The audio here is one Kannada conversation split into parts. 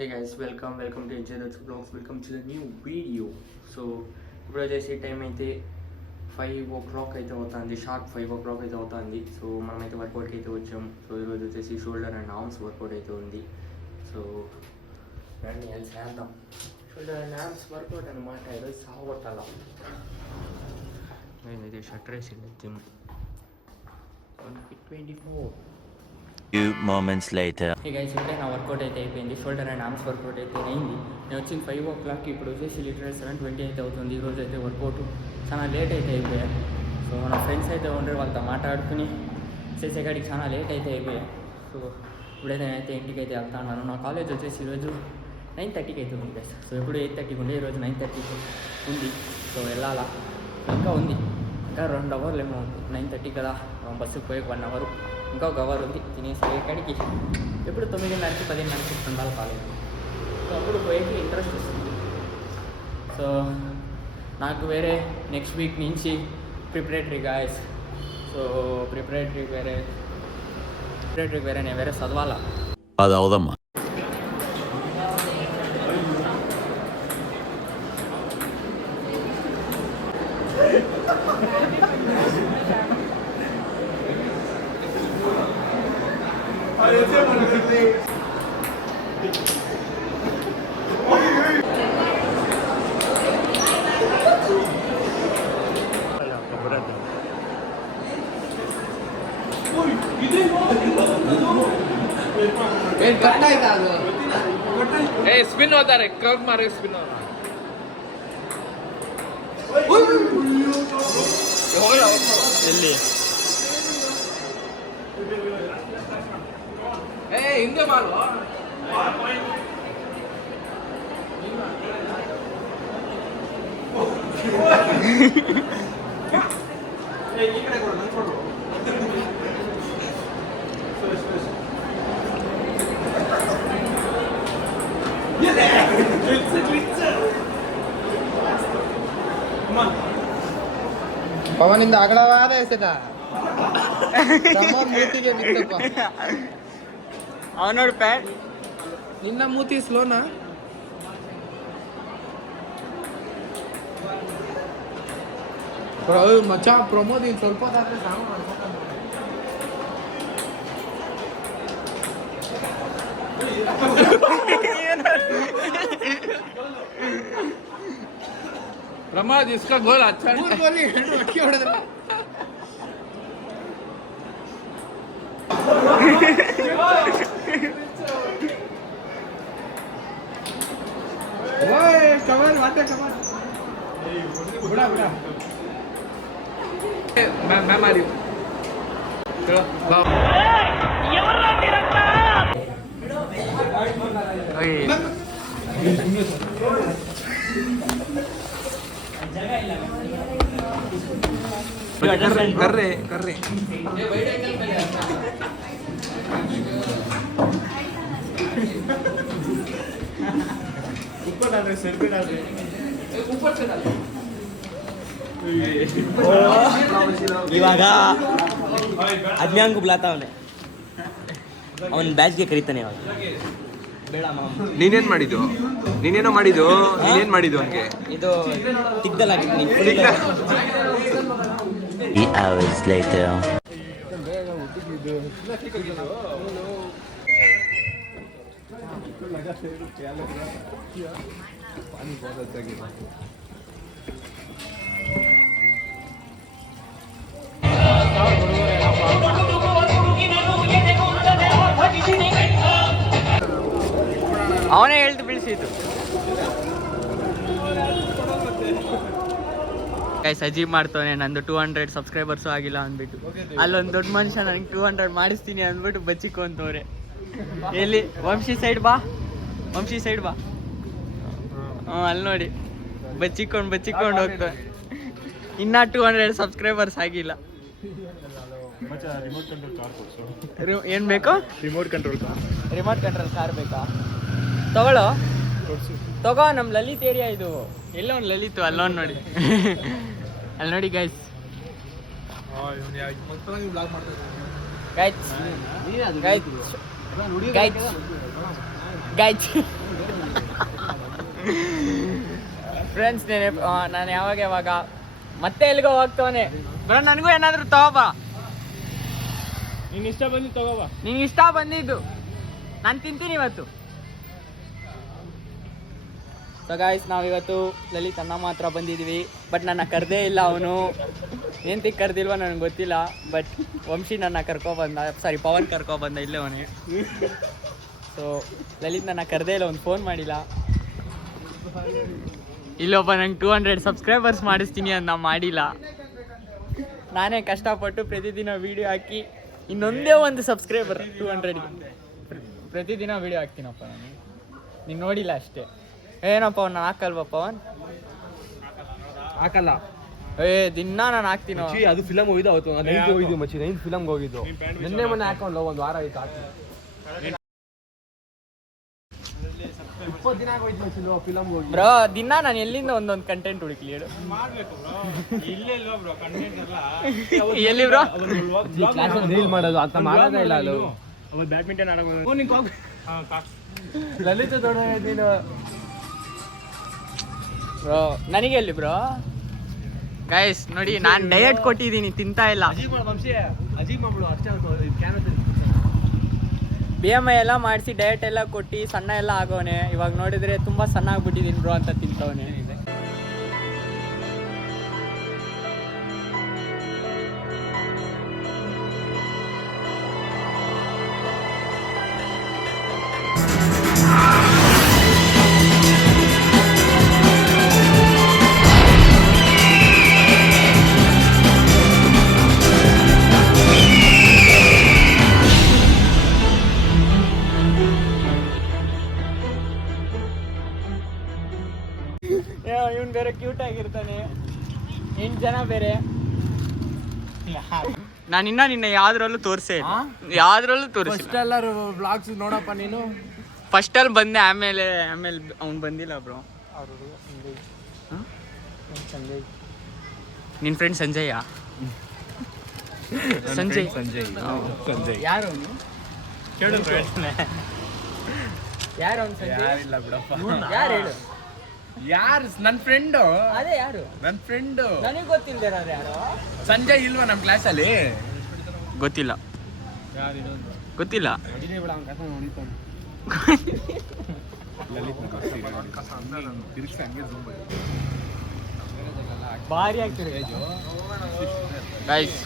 Hey guys, welcome to Enjoy Vlogs. Welcome to the new video. So ఇప్పుడు వచ్చేసి టైం అయితే 5 o'clock అయితే అవుతుంది, షార్ప్ 5 o'clock అయితే అవుతుంది. సో మనమైతే వర్కౌట్కి అయితే వచ్చాం. సో ఈరోజు వచ్చేసి షోల్డర్ అండ్ ఆర్మ్స్ వర్కౌట్ అయితే ఉంది. సో రండి అది చేద్దాం. షోల్డర్ అండ్ ఆర్మ్స్ వర్కౌట్ అనమాట. ఈరోజు సాగొట్టాల. నేనైతే షట్టర్ వేసింది gym 24. Few moments later. Hey guys, ఇప్పుడే నా వర్కౌట్ అయితే అయిపోయింది. షోల్డర్ అండ్ ఆర్మ్స్ వర్కౌట్ అయితే అయింది. నేను వచ్చింది 5 o'clock. ఇప్పుడు వచ్చేసి లిటరల్ 7:20 అయితే అవుతుంది. ఈరోజు అయితే వర్కౌట్ చాలా లేట్ అయితే అయిపోయాయి. సో మన ఫ్రెండ్స్ అయితే ఉండరు, వాళ్ళతో మాట్లాడుకుని చేసేకాడికి చాలా లేట్ అయితే అయిపోయాయి. సో ఇప్పుడైతే నేనైతే ఇంటికి అయితే వెళ్తాను. నా కాలేజ్ వచ్చేసి ఈరోజు 9:30కి అయితే ఉంది గైస్. సో ఎప్పుడు 8:30కి ఉండే, ఈరోజు 9:30కి ఉంది. సో వెళ్ళాలా, ఇంకా ఉంది, ఇంకా 2 అవర్లు ఏమో ఉంది. 9:30 కదా, బస్సుకి పోయి 1 అవర్, ఇంకా 1 అవర్ ఉంది. తినేసి పోయేకాడికి ఎప్పుడు 9:30కి 10:30కి ఉండాలి కాలేజ్. సో అప్పుడు పోయేకి ఇంట్రెస్ట్ వస్తుంది. సో నాకు వేరే నెక్స్ట్ వీక్ నుంచి ప్రిపరేటరీ గాయస్. సో ప్రిపరేటరీ వేరే నేను వేరే చదవాలా. అది అవుదమ్మా. ಸ್ಪಿನ್ ಹೋದಾರೆ, ಕ್ರೌಡ್ ಮಾರ ಸ್ಪಿನ್ ಎಲ್ಲಿ ಹಿಂದೆ ಮಾರು. ಪವನಿಂದ ಅಗಲವಾದ ಎಸೆತ ಮೂತಿಗೆ ಬಿತ್ತಪ್ಪ. ಅವನೋಡು ಪ್ಯಾಟ್ ನಿನ್ನ ಮೂತಿ ಸ್ಲೋನಾ? ಮಚ್ಚ ಪ್ರಮೋದ್ ಇನ್ ಸ್ವಲ್ಪ ಹೊತ್ತಾದ್ರೆ ಸಾಂಗ್ ಮಾಡ್ಕೊಂಡು प्रमोद इसका गोल अच्छा ಗೋಲಿ ಹೆಣ್ಣು ಅಕ್ಕಿ ಹೊಡೆದ್ರೆ ಓಯ್ ಕವರ್ ವಾಟೆ ಕವರ್ ಬುಡಾ ಬುಡಾ मैं मारी. चलो बाओ. कर रहे ऊपर डाल रहे, सिर पे डाल रहे, ऊपर से डाल. ಇವಾಗ ಅಜ್ಞಾಂಗ್ ಬುಲಾತ ಅವನೇ, ಅವನ್ ಬ್ಯಾಚ್ಗೆ ಕರೀತಾನೆ ಇವಾಗ. ನೀನೇನ್ ಮಾಡಿದ್ದು? ನೀನೇನೋ ಮಾಡಿದ್ದು, ನೀನೇನ್ ಮಾಡಿದ್ದು ಅವನಿಗೆ? ಇದು ತಿಗ್ದಲಾಗಿತ್ತು. 3 hours later. ಅವನೇ ಹೇಳ್ತು ಬಿಡಿಸಿದ್ದು. ಗೈಸ್ ಅಚೀವ್ ಮಾಡ್ತಾನೆ. ನಂದು 200 ಸಬ್ಸ್ಕ್ರೈಬರ್ಸು ಆಗಿಲ್ಲ ಅಂದ್ಬಿಟ್ಟು ಅಲ್ಲೊಂದು ದೊಡ್ಡ ಮನುಷ್ಯ ನನಗೆ 200 ಮಾಡಿಸ್ತೀನಿ ಅಂದ್ಬಿಟ್ಟು ಬಚ್ಚಿಕೊಂತವ್ರೆ. ಎಲ್ಲಿ ವಂಶಿ ಸೈಡ್ ಬಾ, ವಂಶಿ ಸೈಡ್ ಬಾ. ಅಲ್ಲಿ ನೋಡಿ ಬಚ್ಚಿಕೊಂಡು ಹೋಗ್ತಾನೆ. ಇನ್ನ 200 ಸಬ್ಸ್ಕ್ರೈಬರ್ಸ್ ಆಗಿಲ್ಲ. ಏನ್ ಬೇಕು? ರಿಮೋಟ್ ಕಂಟ್ರೋಲ್ ಕಾರ್ ಬೇಕಾ? ತಗೋ. ನಮ್ ಲಲಿತ್ ಏರಿಯಾ ಇದು. ಎಲ್ಲೋ ಒಂದು ಲಲಿತು, ಅಲ್ಲೊಂದು ನೋಡಿ. ಅಲ್ಲಿ ನೋಡಿ ಗೈಸ್. ಗೈಸ್ ಫ್ರೆಂಡ್ಸ್ ನಾನು ಯಾವಾಗ ಮತ್ತೆ ಎಲ್ಲಿಗೋ ಹೋಗ್ತವನೆ ಬ್ರೋ, ನನಗೂ ಏನಾದರೂ ತಗೋಬಾ. ನಿನ್ ಇಷ್ಟ ಬಂದು ತಗೋಬಾ. ನಿಂಗೆ ಇಷ್ಟ ಬಂದಿದ್ದು ನಾನು ತಿಂತೀನಿ ಇವತ್ತು. ಸೊ ಗಾಯ್ಸ್, ನಾವಿವತ್ತು ಲಲಿತ್ ಅಣ್ಣ ಮಾತ್ರ ಬಂದಿದ್ವಿ. ಬಟ್ ನನ್ನ ಕರೆದೇ ಇಲ್ಲ ಅವನು. ಏಂತಿಗೆ ಕರೆದಿಲ್ವ ನನಗೆ ಗೊತ್ತಿಲ್ಲ. ಬಟ್ ವಂಶಿ ನನ್ನ ಪವನ್ ಕರ್ಕೊಬಂದ ಇಲ್ಲೇ ಅವನಿಗೆ. ಸೊ ಲಲಿತ್ ನನ್ನ ಕರೆದೇ ಇಲ್ಲ, ಒಂದು ಫೋನ್ ಮಾಡಿಲ್ಲ. ಇಲ್ಲೊಬ್ಬ ನಂಗೆ 200 ಸಬ್ಸ್ಕ್ರೈಬರ್ಸ್ ಮಾಡಿಸ್ತೀನಿ ಅಂತ ಮಾಡಿಲ್ಲ. ನಾನೇ ಕಷ್ಟಪಟ್ಟು ಪ್ರತಿದಿನ ವೀಡಿಯೋ ಹಾಕಿ ಇನ್ನೊಂದೇ ಒಂದು ಸಬ್ಸ್ಕ್ರೈಬರ್ 200 ಪ್ರತಿದಿನ ವೀಡಿಯೋ ಹಾಕ್ತೀನಪ್ಪ ನಾನು. ನೀನು ನೋಡಿಲ್ಲ ಅಷ್ಟೇ. ಏನಪ್ಪ ಅವ್ನು ಹಾಕಲ್ವ ಪವನ್? ಹಾಕಲ್ಲ. ದಿನ ನಾನು ಹಾಕ್ತೀನೋ. ಅದು ಫಿಲಮ್ ಹೋಗಿದ್ದು ಅವತ್ತು ಹೋಗಿದ್ದು ಮಚ್ಚಿ, ನೈನ್ ಫಿಲಮ್ಗೆ ಹೋಗಿದ್ದು. ನಿನ್ನೆ ಮೊನ್ನೆ ಹಾಕೊಂಡು ಒಂದು ವಾರ ಆಯ್ತು ಹಾಕಿ. 20 ದಿನ ಆಗೋಯ್ತು ಮಚ್ಚಿ ಫಿಲಮ್ಗೆ ಹೋಗಿ. ಬ್ರೋ, ದಿನ ನಾನು ಎಲ್ಲಿಂದ ಒಂದೊಂದು ಕಂಟೆಂಟ್ ಹುಡುಕ್ಲಿ ಹೇಳು. ಎಲ್ಲಿ ಬ್ರೋ ರೀಲ್ ಮಾಡೋದು ಅಂತ ಮಾಡೋದೇ ಇಲ್ಲ. ಅದು ಬ್ಯಾಡ್ಮಿಂಟನ್ ಆಡೋದು. ಲಲಿತ ದೊಡ್ಡ ನೀನು ಬ್ರೋ, ನನಗೆ ಎಲ್ಲಿ ಬ್ರೋ? ಗೈಸ್ ನೋಡಿ, ನಾನು ಡಯಟ್ ಕೊಟ್ಟಿದ್ದೀನಿ, ತಿಂತಾ ಇಲ್ಲ. BMI ಎಲ್ಲ ಮಾಡಿಸಿ ಡಯಟ್ ಎಲ್ಲ ಕೊಟ್ಟು ಸಣ್ಣ ಎಲ್ಲ ಆಗೋನೆ. ಇವಾಗ ನೋಡಿದ್ರೆ ತುಂಬ ಸಣ್ಣ ಆಗ್ಬಿಟ್ಟಿದ್ದೀನಿ ಬ್ರೋ ಅಂತ ತಿಂತವನೆ. ಇವನು ಬೇರೆ ಕ್ಯೂಟ್ ಆಗಿರ್ತಾನೆ. 8 ಜನ ಬೇರೆ. ನಾನಿನ್ನ ನಿನ್ನ ಯಾವ್ದ್ರಲ್ಲೂ ತೋರಿಸೇ ಯಾವ್ದ್ರಲ್ಲೂ ತೋರಿಸಿ. ಎಲ್ಲರೂ ಬ್ಲಾಗ್ಸ್ ನೋಡಪ್ಪ ನೀನು. ಫಸ್ಟಲ್ಲಿ ಬಂದೆ, ಆಮೇಲೆ ಅವ್ನು ಬಂದಿಲ್ಲ ಬ್ರೋ. ನಿನ್ನ ಫ್ರೆಂಡ್ ಸಂಜಯ್ ಯಾರು ಅವನು? ಯಾರು ಅವನು ಸಂಜಯ್? ಇಲ್ಲ ಬಿಡಪ್ಪ. ಯಾರು ಹೇಳು? ಯಾರು? ನನ್ನ ಫ್ರೆಂಡು. ಅದೇ ಯಾರು? ನನ್ನ ಫ್ರೆಂಡು. ನನಗೆ ಗೊತ್ತಿಲ್ಲದೆ ಯಾರು? ಸಂಜಯ್ ಇಲ್ವಾ ನಮ್ಮ ಕ್ಲಾಸಲ್ಲಿ? ಗೊತ್ತಿಲ್ಲ. ಗೊತ್ತಿಲ್ಲ. ಭಾರಿ ಆಗ್ತಿದೆ ಗೈಸ್.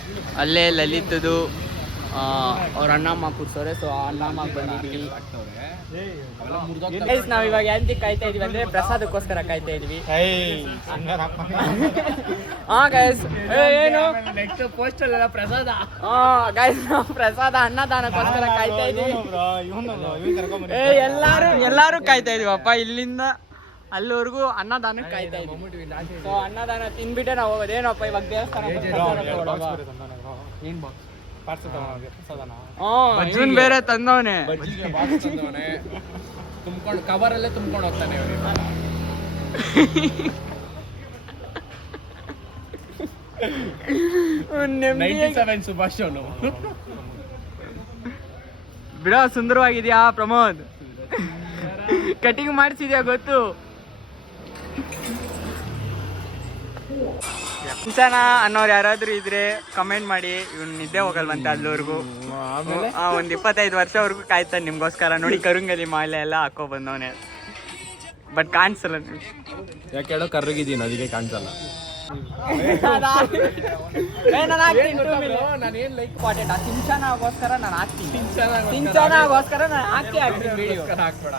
ಅಲ್ಲೇ ಲಲಿತದು ಅವ್ರ ಅಣ್ಣಮ್ಮ ಕೂರ್ಸೋರೆ. ಸೊ ಆ ಅಣ್ಣಮ್ಮ ಬಂದಿದ್ದೀವಿ ಗೈಸ್. ನಾವು ಇವಾಗ ಎಂತಕ್ಕೆ ಕಾಯ್ತಾ ಇದೀವಿ ಅಂದ್ರೆ ಪ್ರಸಾದಕ್ಕೋಸ್ಕರ ಕಾಯ್ತಾ ಇದೀವಿ. ಹಾ ಗೈಸ್, ಏನು ನೆಕ್ಸ್ಟ್ ಪೋಸ್ಟ್ ಅಲ್ಲ ಪ್ರಸಾದ. ಗೈಸ್, ನಾವು ಪ್ರಸಾದ ಅನ್ನದಾನಕ್ಕೋಸ್ಕರ ಕಾಯ್ತಾ ಇದೀವಿ. ಎಲ್ಲಾರು ಕಾಯ್ತಾ ಇದೀವಪ್ಪ. ಇಲ್ಲಿಂದ ಅಲ್ಲಿವರೆಗೂ ಅನ್ನದಾನಕ್ಕೆ ಕಾಯ್ತಾ ಇದೀವಿ. ಸೊ ಅನ್ನದಾನ ತಿನ್ಬಿಟ್ಟೆ ನಾವು ಹೋಗೋದೇನಪ್ಪ ಇವಾಗ ದೇವಸ್ಥಾನ. ಜೂನ್ ಬೇರೆ ತಂದವನೆ. ತುಂಬ್ಕೊಂಡು ಕವರಲ್ಲೇ ತುಂಬ್ಕೊಂಡು ಹೋಗ್ತಾನೆ. 97 ಸುಭಾಷ್ ಅವನು. ಬಿಡೋ, ಸುಂದರವಾಗಿದ್ಯಾ ಪ್ರಮೋದ್? ಕಟಿಂಗ್ ಮಾಡಿಸಿದ್ಯಾ ಗೊತ್ತು? ಸಿಂಚನ ಅನ್ನೋರು ಯಾರಾದ್ರೂ ಇದ್ರೆ ಕಮೆಂಟ್ ಮಾಡಿ. ಇವ್ನು ನಿದ್ದೆ ಹೋಗಲ್ವಂತೆ ಅಲ್ಲಿವರೆಗೂ. ಒಂದು 25 ವರ್ಷವರೆಗೂ ಕಾಯ್ತಾನೆ ನಿಮ್ಗೋಸ್ಕರ. ನೋಡಿ, ಕರುಂಗಲಿ ಮಾಲೆ ಎಲ್ಲ ಹಾಕೋ ಬಂದವನೆ. ಬಟ್ ಕಾಣಿಸಲ್ಲ. ಯಾಕೆ ಹೇಳೋ, ಕರ್ರಗಿದ್ದೀನಿ, ಅದಕ್ಕೆ ಕಾಣಿಸಲ್ಲ. ನಾನೇನು ಲೈಕ್ ಇಂಪಾರ್ಟೆಂಟ್. ಆ ಸಿಂಚನಗೋಸ್ಕರ ನಾನು ಹಾಕ್ತೀನಿ. ಸಿಂಚನಗೋಸ್ಕರ ನಾನು ಹಾಕ್ತೀನಿ ವಿಡಿಯೋ.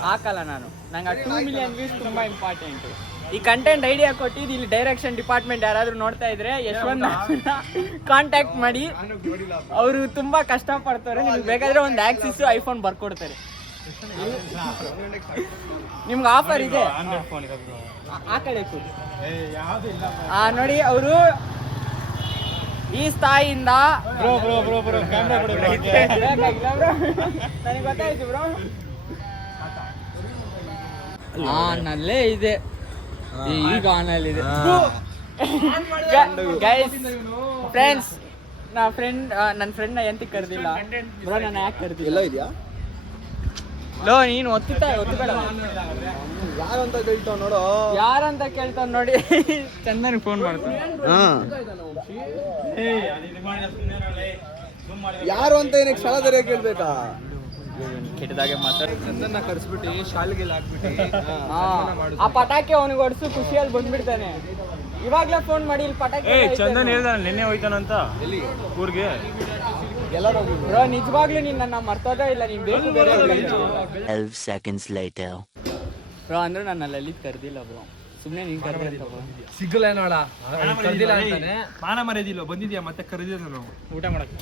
ಹಾಕಲ್ಲ ನಾನು. ನಂಗೆ ಆ 2 ಮಿಲಿಯನ್ ವ್ಯೂಸ್ ತುಂಬ ಇಂಪಾರ್ಟೆಂಟು. ಈ ಕಂಟೆಂಟ್ ಐಡಿಯಾ ಕೊಟ್ಟಿದ್ದು ಇಲ್ಲಿ ಡೈರೆಕ್ಷನ್ ಡಿಪಾರ್ಟ್ಮೆಂಟ್ ಯಾರಾದರೂ ನೋಡ್ತಾ ಇದ್ರೆ ಯಶವಂತ್ ಕಾಂಟ್ಯಾಕ್ಟ್ ಮಾಡಿ. ಅವರು ತುಂಬ ಕಷ್ಟಪಡ್ತಾರೆ. ನಿಮ್ಗೆ ಬೇಕಾದ್ರೆ ಒಂದು ಆಕ್ಸಿಸ್ ಐಫೋನ್ ಬರ್ಕೊಡ್ತಾರೆ. ನಿಮ್ಗೆ ಆಫರ್ ಇದೆ. ಆ ಕಡೆ ಕೂಡಿ. ನೋಡಿ, ಅವರು ಈ ಸ್ಥಾಯಿಯಿಂದ ನನಗೆ ಗೊತ್ತಾಯ್ತು ಬ್ರೋ. ಆನಲ್ಲೇ ಇದೆ, ಈಗ ಆನಲ್ಲಿದೆ ಗೈಸ್. ಫ್ರೆಂಡ್ಸ್, ನನ್ನ ಫ್ರೆಂಡ್ನ ಎಂತಕ್ಕೆ ಕರೆದಿಲ್ಲ ಬ್ರೋ? ನಾನು ಯಾಕೆ ಕರೆದಿಲ್ಲ? ಲೋ, ನೀನು ಒತ್ತಬೇಡ. ಯಾರಂತ ಕೇಳ್ತಾವ್ ನೋಡು. ಯಾರಂತ ಕೇಳ್ತಾವ್ ನೋಡಿ. ಚಂದನ್ ಫೋನ್ ಮಾಡ್ತಾನೆ. ಯಾರು ಅಂತ ಏನಕ್ಕೆ ಶಾಲಾ ಕೇಳ್ಬೇಕಾ? ಕೆಟ್ಟದಾಗೆ ಮಾತಾಡ. ಚಂದನ್ನ ಕರ್ಸ್ಬಿಟ್ಟು ಶಾಲೆಗೆಲ್ಲ ಹಾಕ್ಬಿಟ್ಟು ಆ ಪಟಾಕಿ ಅವನಿಗೆ ಹೊಡ್ಸು ಖುಷಿಯಲ್ಲಿ ಬಂದ್ಬಿಡ್ತಾನೆ. ಇವಾಗ್ಲೇ ಫೋನ್ ಮಾಡಿ ಇಲ್ಲಿ ಪಟಾಕಿ ಚಂದನ್ ಹೇಳ್ದ ನಿನ್ನೆ ಹೋಯ್ತಾನಂತ ಊರಿಗೆ. ಎಲ್ಲರೂ ಬ್ರೋ ನಿಜವಾಗ್ಲೂ ನೀನ್ ನನ್ನ ಮರ್ತೋದ ಇಲ್ಲ, ನೀನ್ ಬೇಕು ಬೇರೆ 12 seconds later. ಬ್ರೋ ಅಂದ್ರೆ ನನ್ನ ಲಲಿತ್ ಕರ್ದಿಲ್ಲ ಬ್ರೋ, ಸುಮ್ಮನೆ ನೀನ್ ಕರ್ದೆ ಅಂತ ಬ್ರೋ. ಸಿಗಲ್ಲ ನೋಡ ಕರ್ದಿಲ್ಲ ಅಂತಾನೆ. ಮಾನ ಮರ್ಯಾದಿಲ್ಲ, ಬಂದಿದ್ಯಾ ಮತ್ತೆ ಕರೆದಿದ್ದ ನಾವು ಊಟ ಮಾಡಕ್ಕೆ.